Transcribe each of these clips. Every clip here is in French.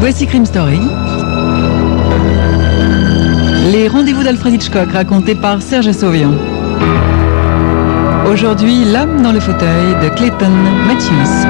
Voici Crime Story. Les rendez-vous d'Alfred Hitchcock racontés par Serge Assauvian. Aujourd'hui, L'homme dans le fauteuil de Clayton Matthews.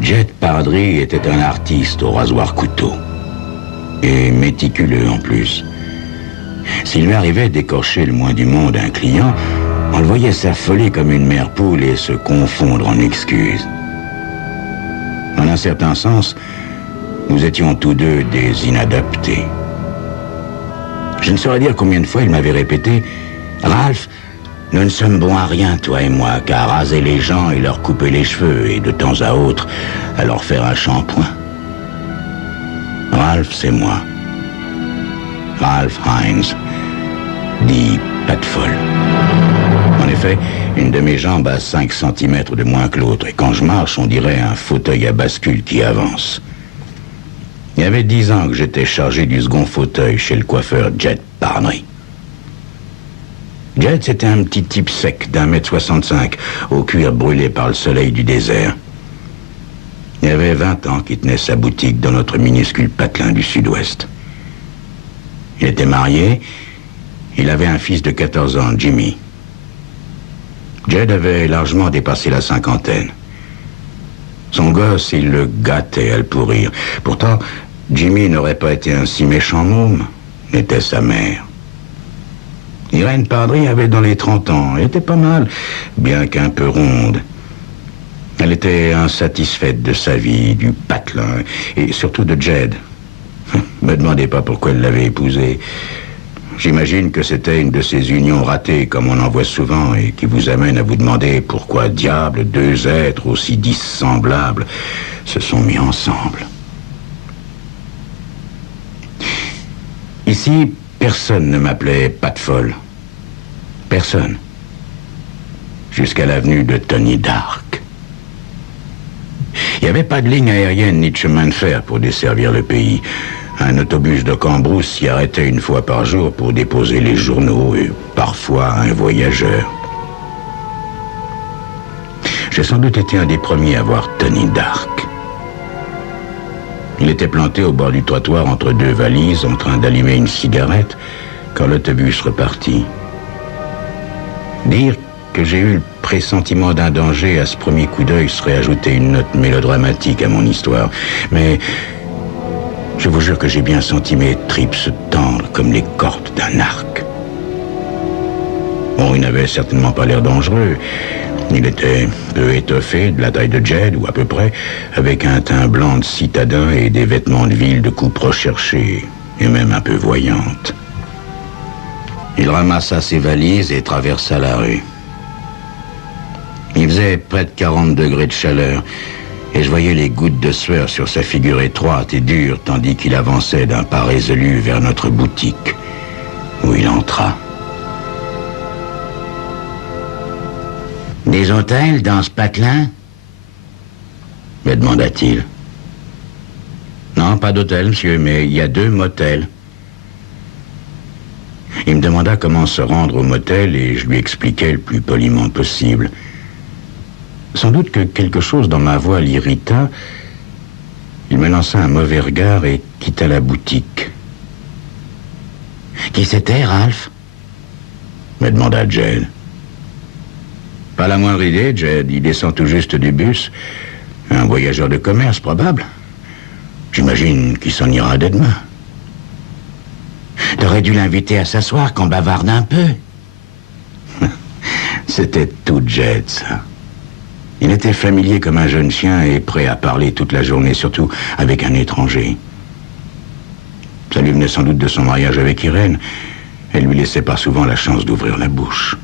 Jed Pardry était un artiste au rasoir couteau. Et méticuleux en plus. S'il lui arrivait d'écorcher le moins du monde un client, on le voyait s'affoler comme une mère poule et se confondre en excuses. En un certain sens, nous étions tous deux des inadaptés. Je ne saurais dire combien de fois il m'avait répété « Ralph, nous ne sommes bons à rien, toi et moi, qu'à raser les gens et leur couper les cheveux, et de temps à autre, à leur faire un shampoing. Ralph, c'est moi. Ralph Hines, dit Patfolle. En effet, une de mes jambes a 5 cm de moins que l'autre, et quand je marche, on dirait un fauteuil à bascule qui avance. Il y avait 10 ans que j'étais chargé du second fauteuil chez le coiffeur Jed Pardry. Jed, c'était un petit type sec d'1,65 m, au cuir brûlé par le soleil du désert. Il y avait 20 ans qu'il tenait sa boutique dans notre minuscule patelin du sud-ouest. Il était marié, il avait un fils de 14 ans, Jimmy. Jed avait largement dépassé la cinquantaine. Son gosse, il le gâtait à le pourrir. Pourtant, Jimmy n'aurait pas été un si méchant môme, n'était sa mère. Irène Pardry avait dans les 30 ans. Elle était pas mal, bien qu'un peu ronde. Elle était insatisfaite de sa vie, du patelin, et surtout de Jed. Me demandez pas pourquoi elle l'avait épousé. J'imagine que c'était une de ces unions ratées, comme on en voit souvent, et qui vous amène à vous demander pourquoi diable 2 êtres aussi dissemblables se sont mis ensemble. Ici, personne ne m'appelait Patfolle. Personne. Jusqu'à l'avenue de Tony Dark. Il n'y avait pas de ligne aérienne ni de chemin de fer pour desservir le pays. Un autobus de Cambrousse s'y arrêtait une fois par jour pour déposer les journaux et parfois un voyageur. J'ai sans doute été un des premiers à voir Tony Dark. Il était planté au bord du trottoir entre 2 valises, en train d'allumer une cigarette, quand l'autobus repartit. Dire que j'ai eu le pressentiment d'un danger à ce premier coup d'œil serait ajouter une note mélodramatique à mon histoire. Mais je vous jure que j'ai bien senti mes tripes se tendre comme les cordes d'un arc. Bon, il n'avait certainement pas l'air dangereux. Il était peu étoffé, de la taille de Jed, ou à peu près, avec un teint blanc de citadin et des vêtements de ville de coupe recherchée, et même un peu voyante. Il ramassa ses valises et traversa la rue. Il faisait près de 40 degrés de chaleur, et je voyais les gouttes de sueur sur sa figure étroite et dure, tandis qu'il avançait d'un pas résolu vers notre boutique, où il entra. Des hôtels dans ce patelin? Me demanda-t-il. Non, pas d'hôtel, monsieur, mais il y a 2 motels. Il me demanda comment se rendre au motel et je lui expliquai le plus poliment possible. Sans doute que quelque chose dans ma voix l'irrita. Il me lança un mauvais regard et quitta la boutique. Qui c'était, Ralph? Me demanda Jed. Pas la moindre idée, Jed. Il descend tout juste du bus. Un voyageur de commerce, probable. J'imagine qu'il s'en ira dès demain. T'aurais dû l'inviter à s'asseoir, qu'on bavarde un peu. C'était tout Jed, ça. Il était familier comme un jeune chien et prêt à parler toute la journée, surtout avec un étranger. Ça lui venait sans doute de son mariage avec Irène. Elle lui laissait pas souvent la chance d'ouvrir la bouche.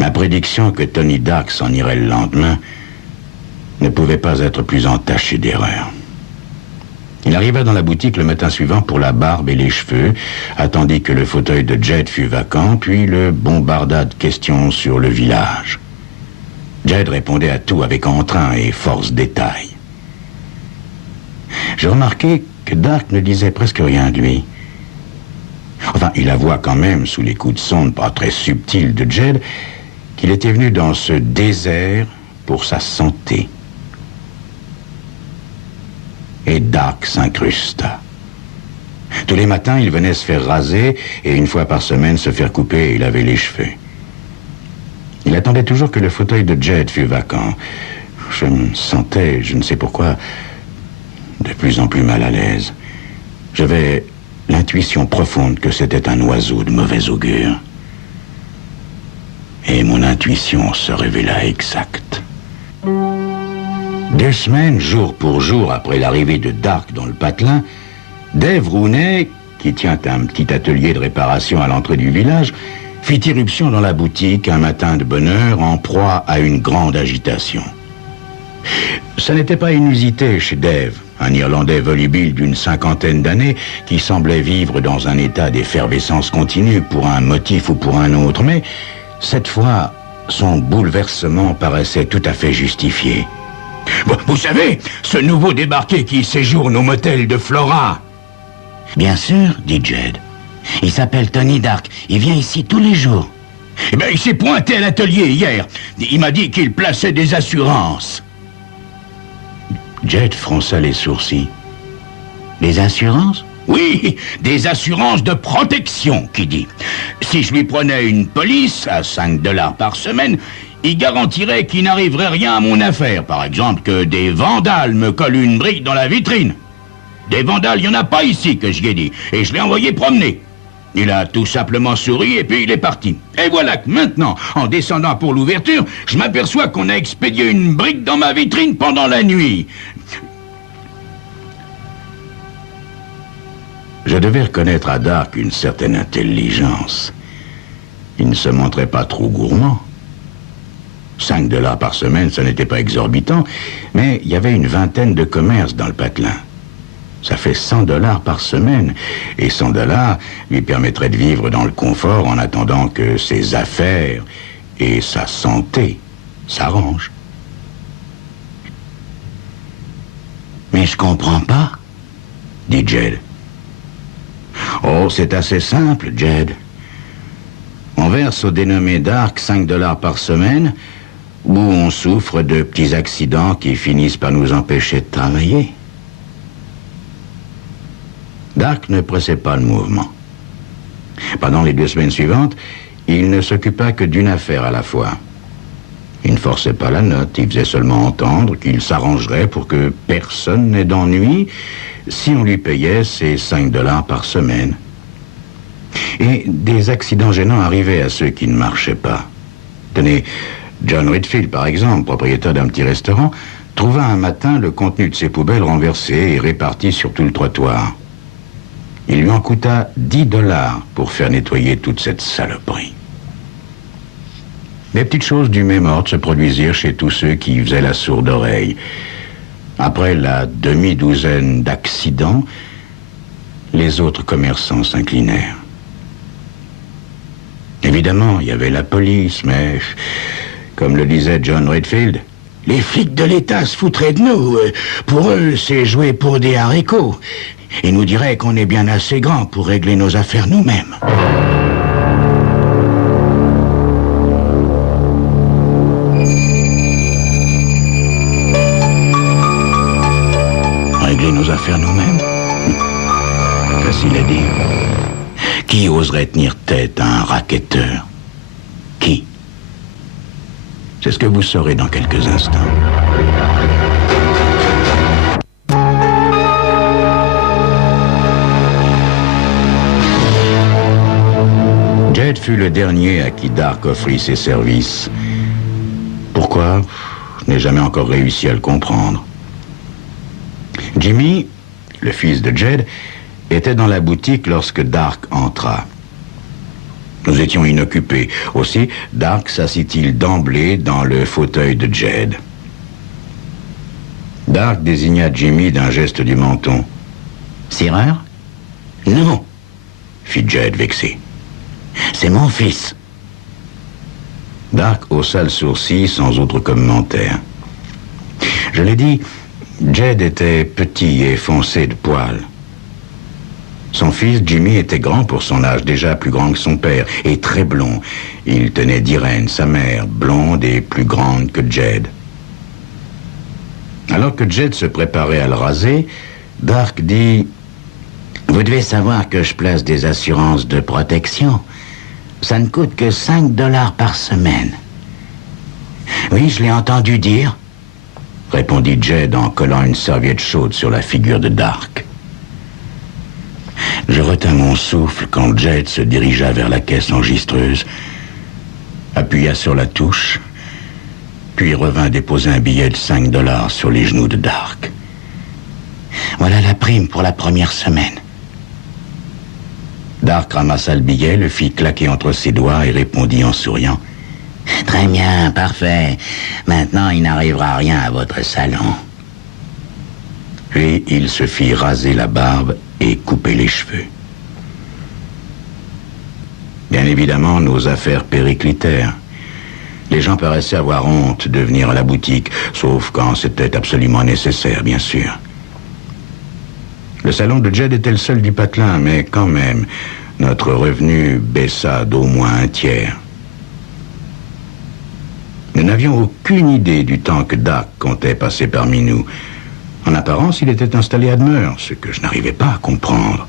Ma prédiction que Tony Dark s'en irait le lendemain ne pouvait pas être plus entachée d'erreur. Il arriva dans la boutique le matin suivant pour la barbe et les cheveux, attendit que le fauteuil de Jed fût vacant, puis le bombarda de questions sur le village. Jed répondait à tout avec entrain et force détail. J'ai remarqué que Dark ne disait presque rien de lui. Enfin, il avoua quand même, sous les coups de sonde pas très subtils de Jed, qu'il était venu dans ce désert pour sa santé. Et Dark s'incrusta. Tous les matins, il venait se faire raser et une fois par semaine se faire couper et laver les cheveux. Il attendait toujours que le fauteuil de Jed fût vacant. Je me sentais, je ne sais pourquoi, de plus en plus mal à l'aise. J'avais l'intuition profonde que c'était un oiseau de mauvais augure. Et mon intuition se révéla exacte. 2 semaines, jour pour jour, après l'arrivée de Dark dans le patelin, Dave Rooney, qui tient un petit atelier de réparation à l'entrée du village, fit irruption dans la boutique un matin de bonne heure en proie à une grande agitation. Ça n'était pas inusité chez Dave, un Irlandais volubile d'une 50aine d'années qui semblait vivre dans un état d'effervescence continue pour un motif ou pour un autre, mais cette fois, son bouleversement paraissait tout à fait justifié. « Vous savez, ce nouveau débarqué qui séjourne au motel de Flora !»« Bien sûr, dit Jed. Il s'appelle Tony Dark. Il vient ici tous les jours. »« Eh bien, il s'est pointé à l'atelier hier. Il m'a dit qu'il plaçait des assurances. » Jed fronça les sourcils. « Des assurances ?»« Oui, des assurances de protection, qui dit. Si je lui prenais une police à 5 $ par semaine, il garantirait qu'il n'arriverait rien à mon affaire. Par exemple, que des vandales me collent une brique dans la vitrine. Des vandales, il n'y en a pas ici, que je ai dit. Et je l'ai envoyé promener. Il a tout simplement souri et puis il est parti. Et voilà que maintenant, en descendant pour l'ouverture, je m'aperçois qu'on a expédié une brique dans ma vitrine pendant la nuit. Je devais reconnaître à Dark une certaine intelligence. Il ne se montrait pas trop gourmand. 5 $ par semaine, ça n'était pas exorbitant, mais il y avait une vingtaine de commerces dans le patelin. Ça fait 100 $ par semaine, et 100 $ lui permettraient de vivre dans le confort en attendant que ses affaires et sa santé s'arrangent. Mais je comprends pas, dit Jed. Oh, c'est assez simple, Jed. On verse au dénommé Dark 5 $ par semaine, où on souffre de petits accidents qui finissent par nous empêcher de travailler. Dark ne pressait pas le mouvement. Pendant les 2 semaines suivantes, il ne s'occupa que d'une affaire à la fois. Il ne forçait pas la note, il faisait seulement entendre qu'il s'arrangerait pour que personne n'ait d'ennui si on lui payait ses 5 $ par semaine. Et des accidents gênants arrivaient à ceux qui ne marchaient pas. Tenez, John Redfield, par exemple, propriétaire d'un petit restaurant, trouva un matin le contenu de ses poubelles renversé et réparti sur tout le trottoir. Il lui en coûta 10 $ pour faire nettoyer toute cette saloperie. Des petites choses du même ordre se produisirent chez tous ceux qui faisaient la sourde oreille. Après la demi-douzaine d'accidents, les autres commerçants s'inclinèrent. Évidemment, il y avait la police, mais, comme le disait John Redfield, les flics de l'État se foutraient de nous. Pour eux, c'est jouer pour des haricots. Ils nous diraient qu'on est bien assez grands pour régler nos affaires nous-mêmes. Régler nos affaires nous-mêmes? Facile à dire. Qui oserait tenir tête à un racketteur? Qui? C'est ce que vous saurez dans quelques instants. Jed fut le dernier à qui Dark offrit ses services. Pourquoi? Je n'ai jamais encore réussi à le comprendre. Jimmy, le fils de Jed, était dans la boutique lorsque Dark entra. Nous étions inoccupés. Aussi, Dark s'assit-il d'emblée dans le fauteuil de Jed. Dark désigna Jimmy d'un geste du menton. Serreur? Non, fit Jed vexé. C'est mon fils. Dark haussa le sourcil sans autre commentaire. Je l'ai dit, Jed était petit et foncé de poils. Son fils, Jimmy, était grand pour son âge, déjà plus grand que son père, et très blond. Il tenait d'Irène, sa mère, blonde et plus grande que Jed. Alors que Jed se préparait à le raser, Dark dit « Vous devez savoir que je place des assurances de protection. Ça ne coûte que 5 $ par semaine. » « Oui, je l'ai entendu dire, » répondit Jed en collant une serviette chaude sur la figure de Dark. Je retins mon souffle quand Jed se dirigea vers la caisse enregistreuse, appuya sur la touche, puis revint déposer un billet de 5 $ sur les genoux de Dark. « Voilà la prime pour la première semaine. » Dark ramassa le billet, le fit claquer entre ses doigts et répondit en souriant. « Très bien, parfait. Maintenant, il n'arrivera rien à votre salon. » Puis, il se fit raser la barbe et couper les cheveux. Bien évidemment, nos affaires périclitèrent. Les gens paraissaient avoir honte de venir à la boutique, sauf quand c'était absolument nécessaire, bien sûr. Le salon de Jed était le seul du patelin, mais quand même, notre revenu baissa d'au moins un tiers. Nous n'avions aucune idée du temps que Dark comptait passer parmi nous. En apparence, il était installé à demeure, ce que je n'arrivais pas à comprendre.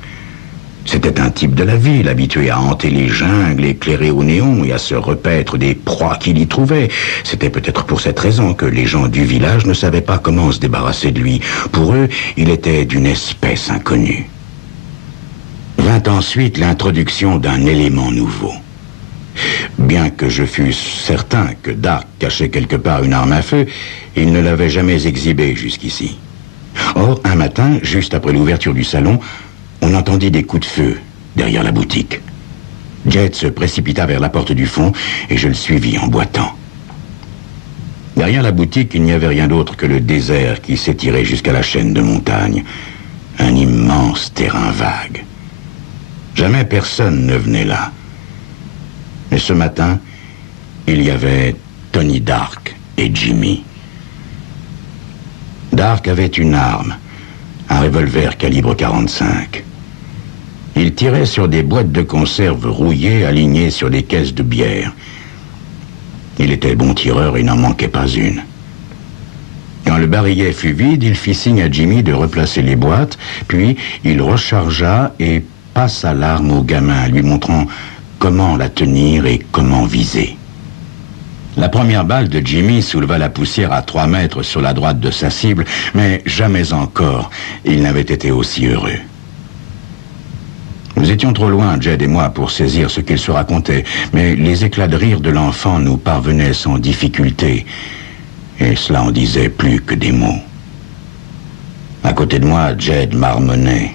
C'était un type de la ville, habitué à hanter les jungles, éclairé au néon et à se repaître des proies qu'il y trouvait. C'était peut-être pour cette raison que les gens du village ne savaient pas comment se débarrasser de lui. Pour eux, il était d'une espèce inconnue. Vint ensuite l'introduction d'un élément nouveau. Bien que je fusse certain que Dark cachait quelque part une arme à feu, il ne l'avait jamais exhibée jusqu'ici. Or, un matin, juste après l'ouverture du salon, on entendit des coups de feu derrière la boutique. Jed se précipita vers la porte du fond et je le suivis en boitant. Derrière la boutique, il n'y avait rien d'autre que le désert qui s'étirait jusqu'à la chaîne de montagnes. Un immense terrain vague. Jamais personne ne venait là. Mais ce matin, il y avait Tony Dark et Jimmy. Dark avait une arme, un revolver calibre 45. Il tirait sur des boîtes de conserve rouillées alignées sur des caisses de bière. Il était bon tireur et n'en manquait pas une. Quand le barillet fut vide, il fit signe à Jimmy de replacer les boîtes, puis il rechargea et passa l'arme au gamin, lui montrant comment la tenir et comment viser. La première balle de Jimmy souleva la poussière à 3 mètres sur la droite de sa cible, mais jamais encore il n'avait été aussi heureux. Nous étions trop loin, Jed et moi, pour saisir ce qu'il se racontait, mais les éclats de rire de l'enfant nous parvenaient sans difficulté, et cela en disait plus que des mots. À côté de moi, Jed marmonnait.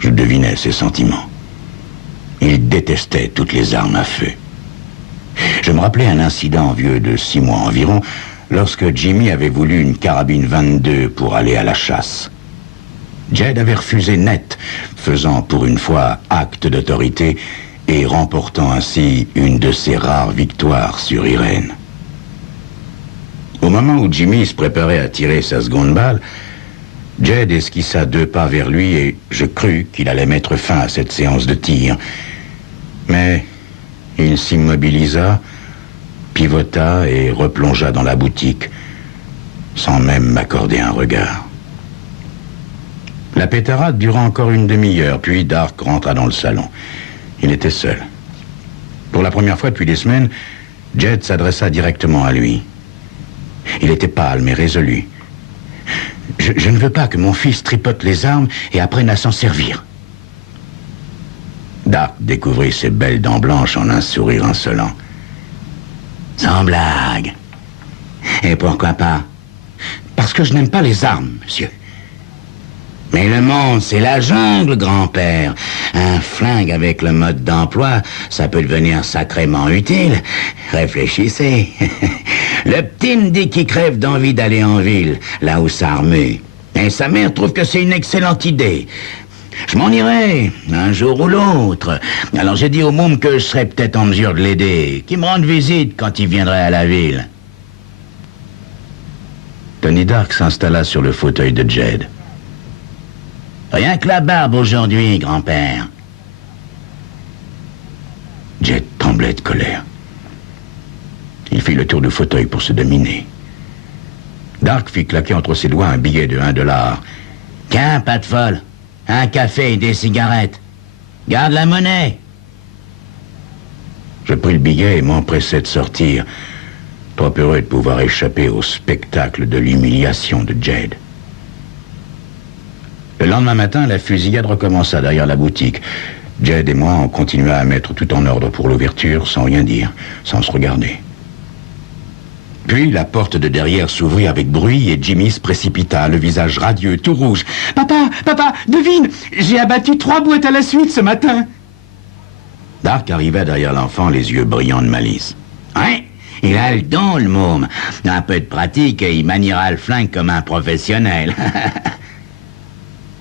Je devinais ses sentiments. Il détestait toutes les armes à feu. Je me rappelais un incident vieux de 6 mois environ, lorsque Jimmy avait voulu une carabine 22 pour aller à la chasse. Jed avait refusé net, faisant pour une fois acte d'autorité et remportant ainsi une de ses rares victoires sur Irène. Au moment où Jimmy se préparait à tirer sa seconde balle, Jed esquissa 2 pas vers lui et je crus qu'il allait mettre fin à cette séance de tir. Mais il s'immobilisa, pivota et replongea dans la boutique, sans même m'accorder un regard. La pétarade dura encore une demi-heure, puis Dark rentra dans le salon. Il était seul. Pour la première fois depuis des semaines, Jed s'adressa directement à lui. Il était pâle mais résolu. Je ne veux pas que mon fils tripote les armes et apprenne à s'en servir. Dark découvrit ses belles dents blanches en un sourire insolent. Sans blague. Et pourquoi pas? Parce que je n'aime pas les armes, monsieur. Mais le monde, c'est la jungle, grand-père. Un flingue avec le mode d'emploi, ça peut devenir sacrément utile. Réfléchissez. Le petit me dit qu'il crève d'envie d'aller en ville, là où ça remue. Et sa mère trouve que c'est une excellente idée. Je m'en irai, un jour ou l'autre. Alors j'ai dit au môme que je serais peut-être en mesure de l'aider, qu'il me rende visite quand il viendrait à la ville. Tony Dark s'installa sur le fauteuil de Jed. Rien que la barbe aujourd'hui, grand-père. Jed tremblait de colère. Il fit le tour du fauteuil pour se dominer. Dark fit claquer entre ses doigts un billet de $1. Tiens, pas de folle. Un café et des cigarettes. Garde la monnaie. Je pris le billet et m'empressai de sortir, trop heureux de pouvoir échapper au spectacle de l'humiliation de Jed. Le lendemain matin, la fusillade recommença derrière la boutique. Jed et moi, on continua à mettre tout en ordre pour l'ouverture, sans rien dire, sans se regarder. Puis la porte de derrière s'ouvrit avec bruit et Jimmy se précipita, le visage radieux, tout rouge. « Papa, devine, j'ai abattu 3 boîtes à la suite ce matin !» Dark arriva derrière l'enfant, les yeux brillants de malice. « Ouais, il a le don, le môme. Un peu de pratique et il maniera le flingue comme un professionnel. »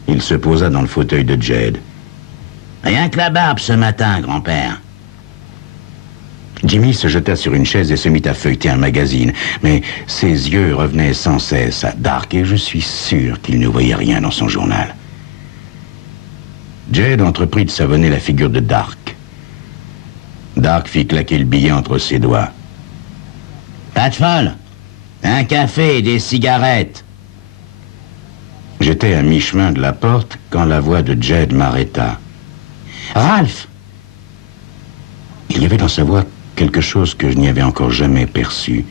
Il se posa dans le fauteuil de Jed. « Rien que la barbe ce matin, grand-père. » Jimmy se jeta sur une chaise et se mit à feuilleter un magazine, mais ses yeux revenaient sans cesse à Dark et je suis sûr qu'il ne voyait rien dans son journal. Jed entreprit de savonner la figure de Dark. Dark fit claquer le billet entre ses doigts. « Pas de folle. Un café et des cigarettes. » J'étais à mi-chemin de la porte quand la voix de Jed m'arrêta. « Ralph !» Il y avait dans sa voix quelque chose que je n'y avais encore jamais perçu.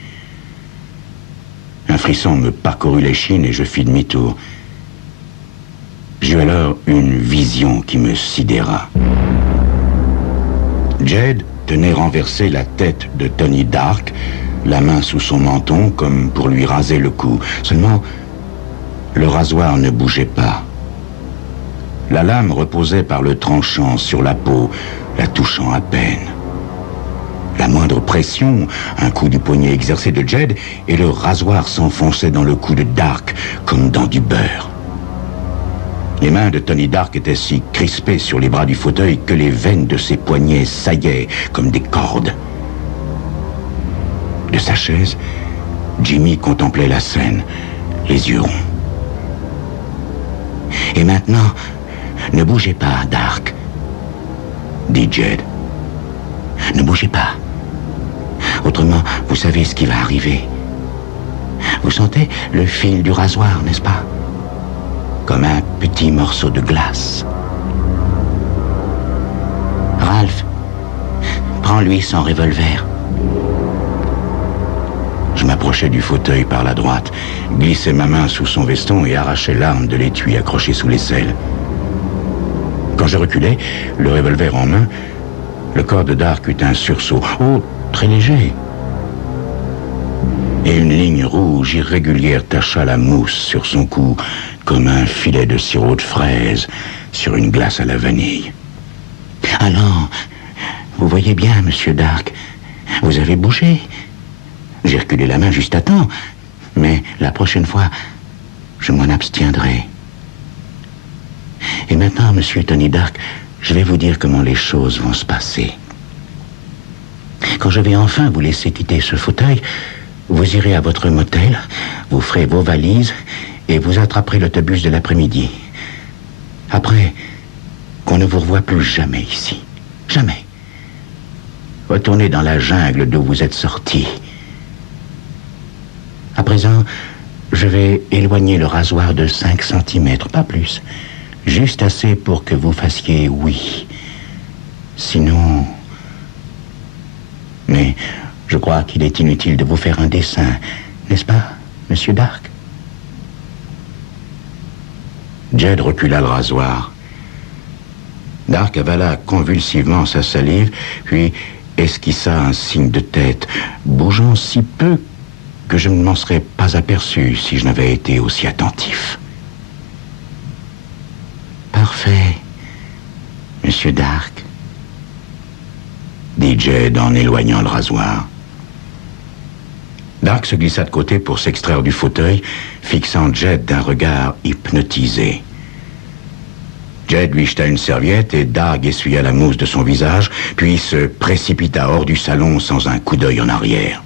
Un frisson me parcourut l'échine et je fis demi-tour. J'eus alors une vision qui me sidéra. Jed tenait renversée la tête de Tony Dark, la main sous son menton comme pour lui raser le cou. Seulement, le rasoir ne bougeait pas. La lame reposait par le tranchant sur la peau, la touchant à peine. La moindre pression, un coup du poignet exercé de Jed, et le rasoir s'enfonçait dans le cou de Dark comme dans du beurre. Les mains de Tony Dark étaient si crispées sur les bras du fauteuil que les veines de ses poignets saillaient comme des cordes. De sa chaise, Jimmy contemplait la scène, les yeux ronds. « Et maintenant, ne bougez pas, Dark, » dit Jed. « Ne bougez pas. Autrement, vous savez ce qui va arriver. Vous sentez le fil du rasoir, n'est-ce pas? Comme un petit morceau de glace. Ralph, prends-lui son revolver. » Je m'approchai du fauteuil par la droite, glissai ma main sous son veston et arrachai l'arme de l'étui accroché sous l'aisselle. Quand je reculai, le revolver en main, le corps de Dark eut un sursaut, très léger. Et une ligne rouge irrégulière tacha la mousse sur son cou, comme un filet de sirop de fraise sur une glace à la vanille. « Alors, vous voyez bien, monsieur Dark, vous avez bougé. J'ai reculé la main juste à temps, mais la prochaine fois, je m'en abstiendrai. Et maintenant, monsieur Tony Dark, je vais vous dire comment les choses vont se passer. Quand je vais enfin vous laisser quitter ce fauteuil, vous irez à votre motel, vous ferez vos valises et vous attraperez l'autobus de l'après-midi. Après, qu'on ne vous revoie plus jamais ici. Jamais. Retournez dans la jungle d'où vous êtes sortis. À présent, je vais éloigner le rasoir de 5 cm, pas plus. Juste assez pour que vous fassiez oui. Sinon... Mais je crois qu'il est inutile de vous faire un dessin, n'est-ce pas, monsieur Dark? Jed recula le rasoir. Dark avala convulsivement sa salive, puis esquissa un signe de tête, bougeant si peu que je ne m'en serais pas aperçu si je n'avais été aussi attentif. Parfait, monsieur Dark, dit Jed en éloignant le rasoir. Dark se glissa de côté pour s'extraire du fauteuil, fixant Jed d'un regard hypnotisé. Jed lui jeta une serviette et Dark essuya la mousse de son visage, puis se précipita hors du salon sans un coup d'œil en arrière.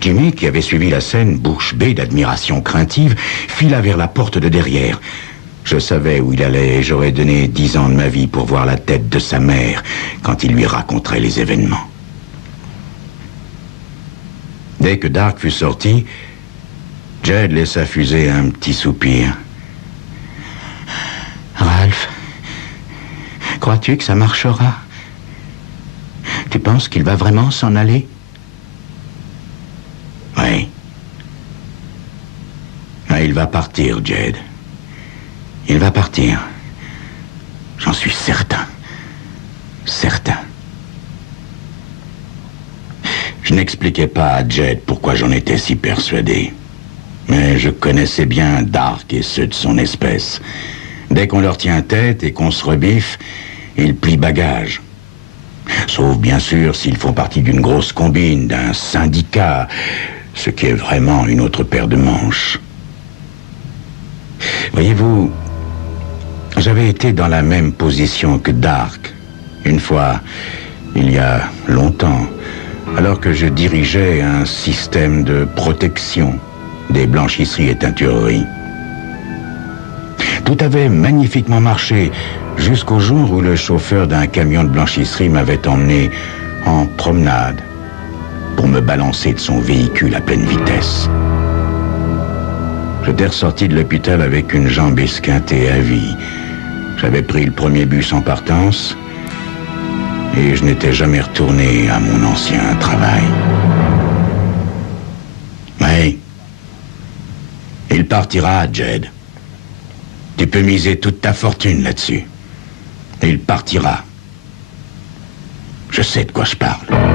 Jimmy, qui avait suivi la scène, bouche bée d'admiration craintive, fila vers la porte de derrière. Je savais où il allait et j'aurais donné 10 ans de ma vie pour voir la tête de sa mère quand il lui raconterait les événements. Dès que Dark fut sorti, Jed laissa fuser un petit soupir. « Ralph, crois-tu que ça marchera? Tu penses qu'il va vraiment s'en aller? » Oui. Ah, il va partir, Jed. Il va partir. J'en suis certain. Certain. Je n'expliquais pas à Jed pourquoi j'en étais si persuadé. Mais je connaissais bien Dark et ceux de son espèce. Dès qu'on leur tient tête et qu'on se rebiffe, ils plient bagage. Sauf, bien sûr, s'ils font partie d'une grosse combine, d'un syndicat, ce qui est vraiment une autre paire de manches. Voyez-vous, j'avais été dans la même position que Dark, une fois, il y a longtemps, alors que je dirigeais un système de protection des blanchisseries et teintureries. Tout avait magnifiquement marché jusqu'au jour où le chauffeur d'un camion de blanchisserie m'avait emmené en promenade pour me balancer de son véhicule à pleine vitesse. J'étais ressorti de l'hôpital avec une jambe esquintée à vie. J'avais pris le premier bus en partance et je n'étais jamais retourné à mon ancien travail. Mais il partira, Jed. Tu peux miser toute ta fortune là-dessus. Il partira. Je sais de quoi je parle.